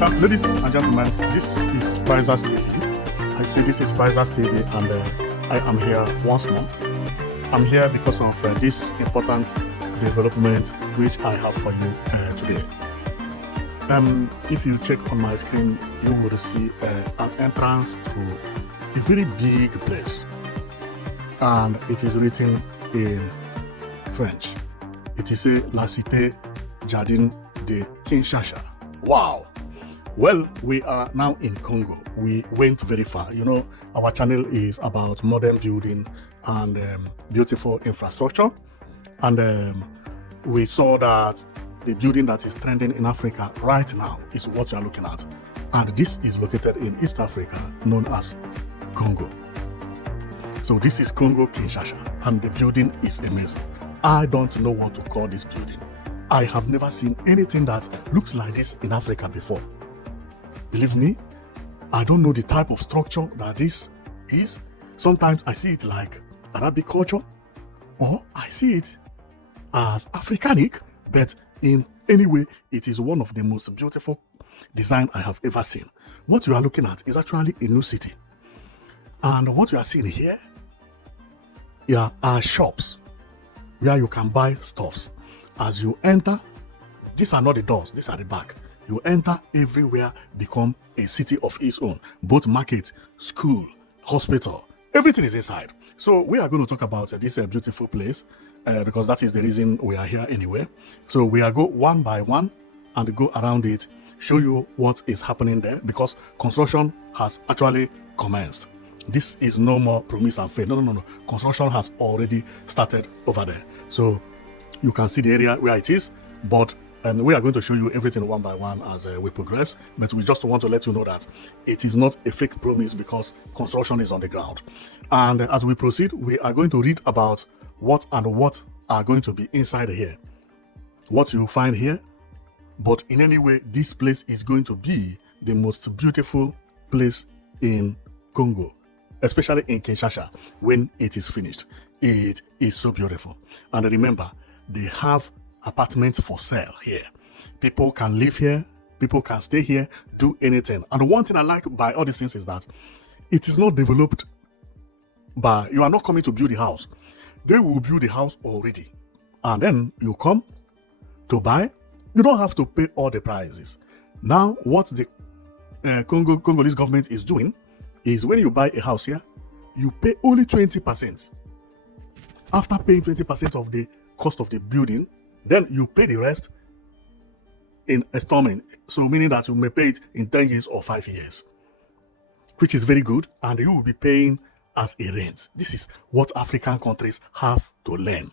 Ladies and gentlemen, this is Prizers TV. I say this is Prizers TV, and I am here once more. I'm here because of this important development which I have for you today. If you check on my screen, you will see an entrance to a very big place, and it is written in French. It is La Cité-Jardin de Kinshasa. Wow! Well, we are now in Congo. We went very far. You know, our channel is about modern building and beautiful infrastructure. And we saw that the building that is trending in Africa right now is what you are looking at. And this is located in East Africa, known as Congo. So this is Congo Kinshasa, and the building is amazing. I don't know what to call this building. I have never seen anything that looks like this in Africa before. Believe me, I don't know the type of structure that this is. Sometimes I see it like Arabic culture, or I see it as Africanic, but in any way, it is one of the most beautiful design I have ever seen. What you are looking at is actually a new city. And what you are seeing here are shops where you can buy stuffs. As you enter, these are not the doors, these are the back. You enter, everywhere become a city of its own. Both market, school, hospital, everything is inside. So we are going to talk about this beautiful place because that is the reason we are here anyway. So we are go one by one and go around it, show you what is happening there, because construction has actually commenced. This is no more promise and faith. No. Construction has already started over there. So you can see the area where it is, but we are going to show you everything one by one as we progress. But we just want to let you know that it is not a fake promise, because construction is on the ground. And as we proceed, we are going to read about what are going to be inside here, what you find here. But in any way, this place is going to be the most beautiful place in Congo, especially in Kinshasa. When it is finished, it is so beautiful. And remember, they have apartments for sale here. People can live here, people can stay here, do anything. And one thing I like by all these things is that it is not developed by, you are not coming to build the house. They will build the house already, and then you come to buy. You don't have to pay all the prices. Now what the Congolese government is doing is, when you buy a house here, you pay only 20%. After paying 20% of the cost of the building, then you pay the rest in installment. So meaning that you may pay it in 10 years or 5 years, which is very good, and you will be paying as a rent. This is what African countries have to learn.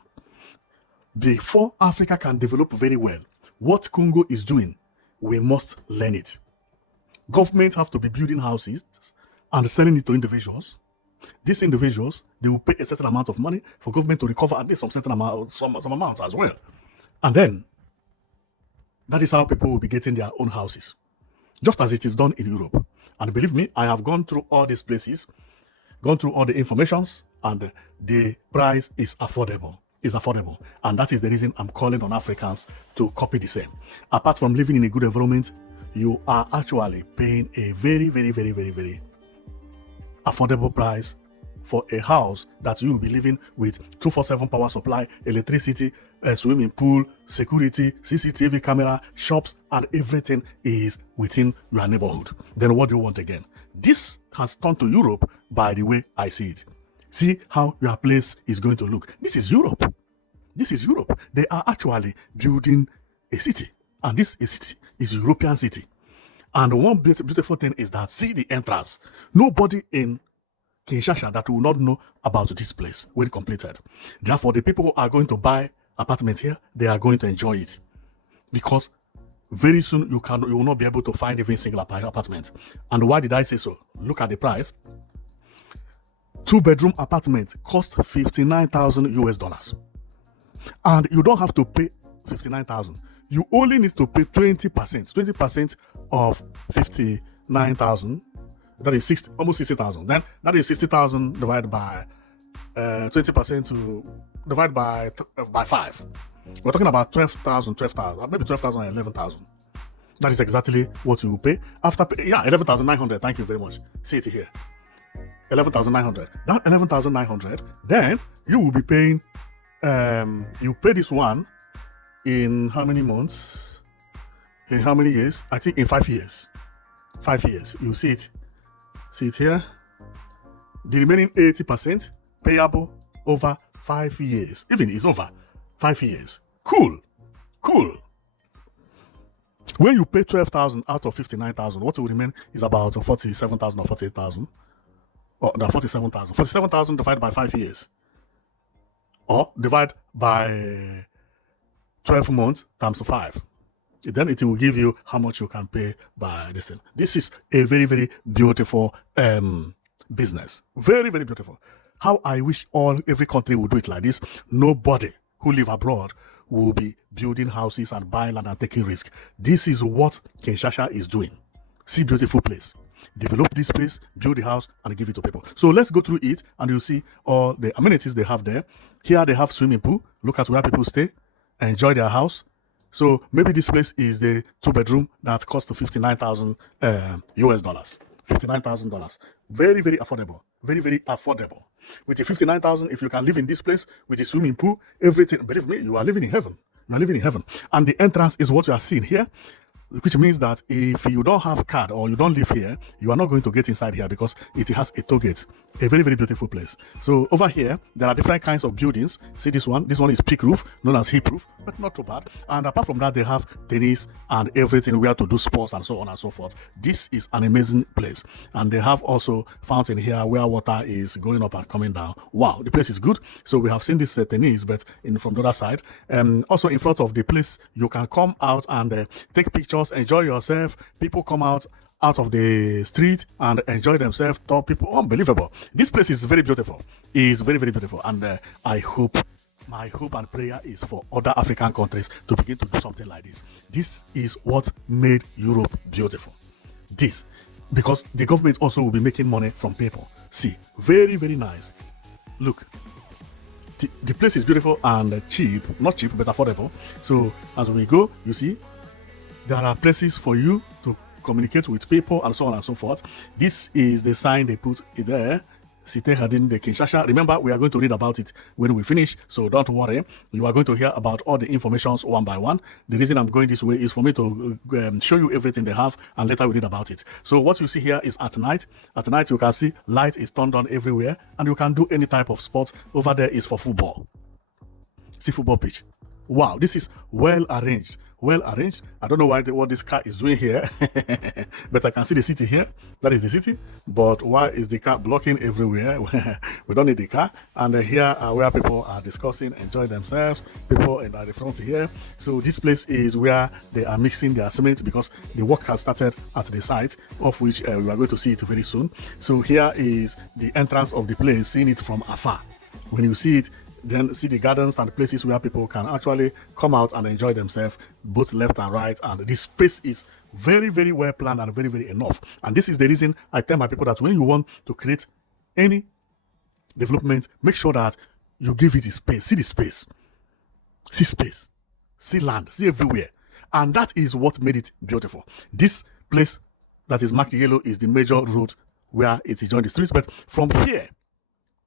Before Africa can develop very well, what Congo is doing, we must learn it. Governments have to be building houses and selling it to individuals. These individuals, they will pay a certain amount of money for government to recover at least some certain amount, some amount as well. And then, that is how people will be getting their own houses, just as it is done in Europe. And believe me, I have gone through all these places, gone through all the informations, and the price is affordable. And that is the reason I'm calling on Africans to copy the same. Apart from living in a good environment, you are actually paying a very, very, very, very, very affordable price for a house that you will be living with 24/7 power supply, electricity, a swimming pool, security, CCTV camera, shops, and everything is within your neighborhood. Then what do you want again? This has turned to Europe by the way I see it. See how your place is going to look. This is Europe. This is Europe. They are actually building a city, and this city is a European city. And one beautiful thing is that, see the entrance. Nobody in Kinshasa that will not know about this place when completed. Therefore, the people who are going to buy apartments here, they are going to enjoy it, because very soon you will not be able to find even single apartment. And why did I say so? Look at the price. 2-bedroom apartment costs $59,000, and you don't have to pay 59,000. You only need to pay 20%. 20% of 59,000. That is almost 60,000. Then that is 60,000 divided by 20% to divide by 5. We're talking about 12,000, maybe 12,000 and 11,000. That is exactly what you will pay after. 11,900. Thank you very much. See it here. 11,900. That 11,900. Then you will be paying. You pay this one in how many months? In how many years? I think in 5 years. 5 years. You see it. See it here. The remaining 80% payable over 5 years. Even it's over 5 years. Cool. When you pay 12,000 out of 59,000, what will remain is about 47,000 or 48,000. Or no, 47,000. 47,000 divided by 5 years. Or divide by 12 months times 5. Then it will give you how much you can pay by this thing. This is a very, very beautiful business. Very, very beautiful. How I wish every country would do it like this. Nobody who live abroad will be building houses and buying land and taking risk. This is what Kinshasa is doing. See, beautiful place. Develop this place, build the house, and give it to people. So let's go through it, and you'll see all the amenities they have there. Here they have swimming pool. Look at where people stay, enjoy their house. So maybe this place is the 2-bedroom that costs $59,000 US dollars. $59,000. Very, very affordable. Very, very affordable. With the 59,000, if you can live in this place with a swimming pool, everything, believe me, you are living in heaven. You are living in heaven. And the entrance is what you are seeing here, which means that if you don't have card or you don't live here, you are not going to get inside here because it has a toll gate. A very, very beautiful place. So over here, there are different kinds of buildings. See this one? This one is peak roof, known as hip roof, but not too bad. And apart from that, they have tennis and everything where to do sports and so on and so forth. This is an amazing place. And they have also fountain here where water is going up and coming down. Wow, the place is good. So we have seen this tennis, but from the other side. Also in front of the place, you can come out and take pictures, enjoy yourself. People come out of the street and enjoy themselves. Top people, unbelievable. This place is very beautiful. It's very, very beautiful. And my hope and prayer is for other African countries to begin to do something like this. This is what made Europe beautiful. This, because the government also will be making money from people. See, very, very nice. Look, the place is beautiful and cheap. Not cheap, but affordable. So as we go, you see, there are places for you to communicate with people and so on and so forth. This is the sign they put there. Cité-Jardin de Kinshasa. Remember, we are going to read about it when we finish, so don't worry. You are going to hear about all the informations one by one. The reason I'm going this way is for me to show you everything they have, and later we read about it. So what you see here is at night. At night, you can see light is turned on everywhere, and you can do any type of sports. Over there is for football. See, football pitch. Wow, this is well arranged. Well arranged. I don't know what this car is doing here, but I can see the city here. That is the city. But why is the car blocking everywhere? We don't need the car. And here are where people are discussing, enjoying themselves. People in the front here. So this place is where they are mixing their cement because the work has started at the site, of which we are going to see it very soon. So here is the entrance of the place, seeing it from afar. When you see it, then see the gardens and places where people can actually come out and enjoy themselves, both left and right. And this space is very, very well planned and very, very enough. And this is the reason I tell my people that when you want to create any development, make sure that you give it a space. See the space. See space. See land. See everywhere. And that is what made it beautiful. This place that is marked yellow is the major road where it joins the streets. But from here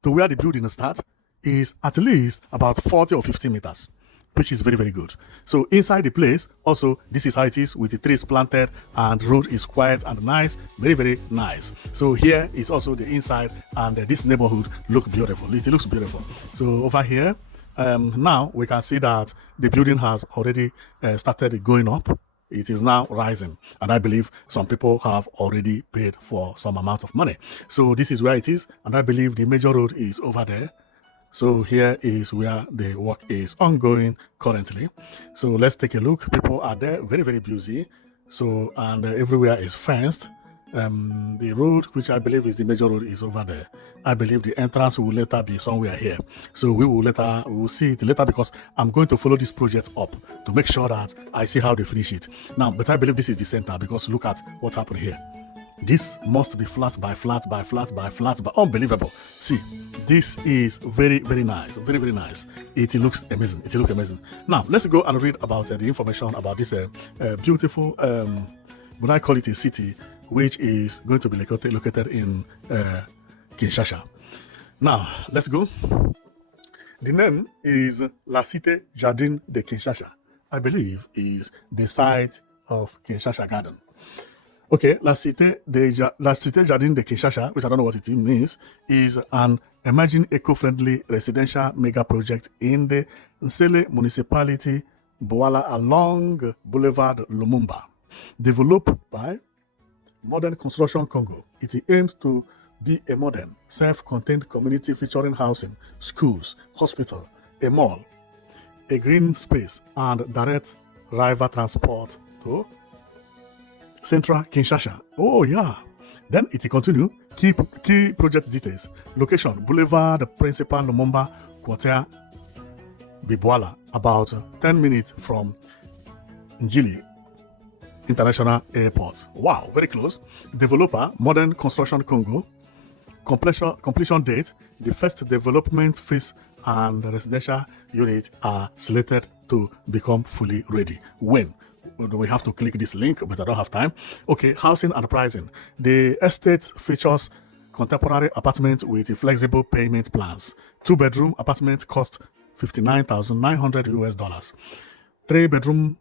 to where the building starts is at least about 40 or 50 meters, which is very, very good. So inside the place, also, this is how it is with the trees planted and road is quiet and nice, very, very nice. So here is also the inside, and this neighborhood looks beautiful. It looks beautiful. So over here, now we can see that the building has already started going up. It is now rising, and I believe some people have already paid for some amount of money. So this is where it is, and I believe the major road is over there. So here is where the work is ongoing currently. So let's take a look. People are there, very, very busy. So, and everywhere is fenced. The road, which I believe is the major road, is over there. I believe the entrance will later be somewhere here. So we will see it later, because I'm going to follow this project up to make sure that I see how they finish it. Now, but I believe this is the center, because look at what's happened here. This must be flat by flat by flat by flat by unbelievable. See, this is very, very nice. Very, very nice. It looks amazing. It looks amazing. Now, let's go and read about the information about this beautiful, would I call it a city, which is going to be located in Kinshasa. Now, let's go. The name is La Cité-Jardin de Kinshasa. I believe is the site of Kinshasa Garden. Okay, La Cité-Jardin de Kinshasa, which I don't know what it means, is an emerging eco-friendly residential mega project in the Nsele municipality, Douala, along Boulevard Lumumba. Developed by Modern Construction Congo, it aims to be a modern, self-contained community featuring housing, schools, hospital, a mall, a green space, and direct river transport to Central Kinshasa. Oh yeah. Then it continue. Key project details. Location: Boulevard Principal Lumumba, Quartier Biboala, about 10 minutes from Njili International Airport. Wow, very close. Developer: Modern Construction Congo. Completion date: the first development phase and the residential unit are slated to become fully ready. When? We have to click this link, but I don't have time. Okay, housing and pricing. The estate features contemporary apartments with flexible payment plans. 2-bedroom apartment cost $59,900. 3-bedroom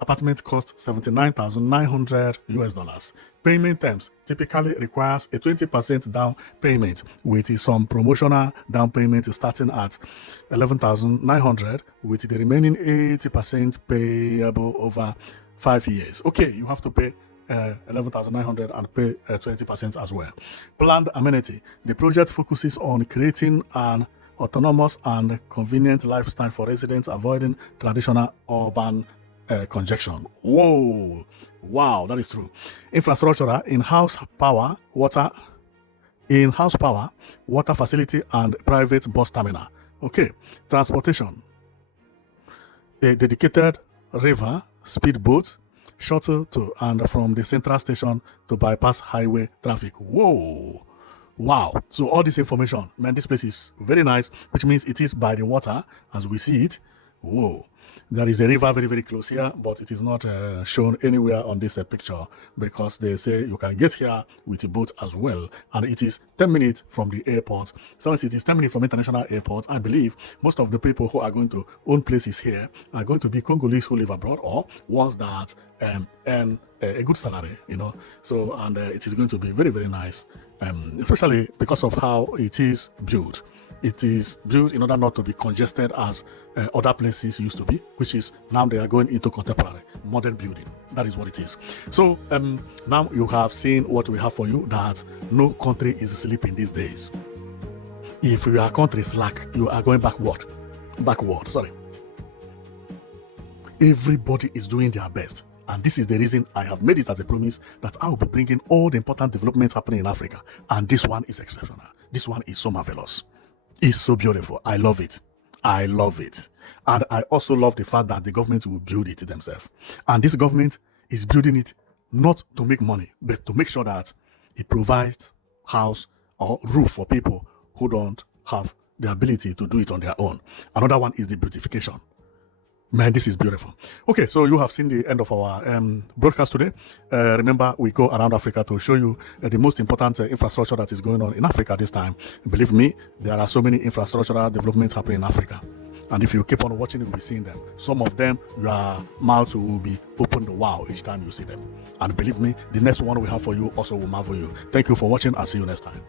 apartment cost $79,900. Payment terms typically requires a 20% down payment, with some promotional down payment starting at $11,900, with the remaining 80% payable over 5 years. Okay, you have to pay $11,900 and pay 20% as well. Planned amenity. The project focuses on creating an autonomous and convenient lifestyle for residents, avoiding traditional urban congestion. Whoa, wow, that is true. Infrastructure: in-house power, water facility, and private bus terminal. Okay, transportation: a dedicated river speedboat shuttle to and from the central station to bypass highway traffic. Whoa, wow. So all this information, man, this place is very nice, which means it is by the water as we see it. Whoa. There is a river very, very close here, but it is not shown anywhere on this picture, because they say you can get here with a boat as well, and it is 10 minutes from the airport. Since it is 10 minutes from international airport, I believe most of the people who are going to own places here are going to be Congolese who live abroad, or ones that earn a good salary, you know. So, and it is going to be very, very nice, especially because of how it is built. It is built in order not to be congested as other places used to be, which is now they are going into contemporary modern building. That is what it is. So now you have seen what we have for you, that no country is sleeping these days. If your country slack, you are going backward. Sorry. Everybody is doing their best. And this is the reason I have made it as a promise that I will be bringing all the important developments happening in Africa. And this one is exceptional. This one is so marvelous. It's so beautiful. I love it. I love it. And I also love the fact that the government will build it themselves. And this government is building it not to make money, but to make sure that it provides house or roof for people who don't have the ability to do it on their own. Another one is the beautification. Man, this is beautiful. Okay, so you have seen the end of our broadcast today. Remember, we go around Africa to show you the most important infrastructure that is going on in Africa this time. Believe me, there are so many infrastructural developments happening in Africa. And if you keep on watching, you'll be seeing them. Some of them, your mouth will be open to wow each time you see them. And believe me, the next one we have for you also will marvel you. Thank you for watching, and see you next time.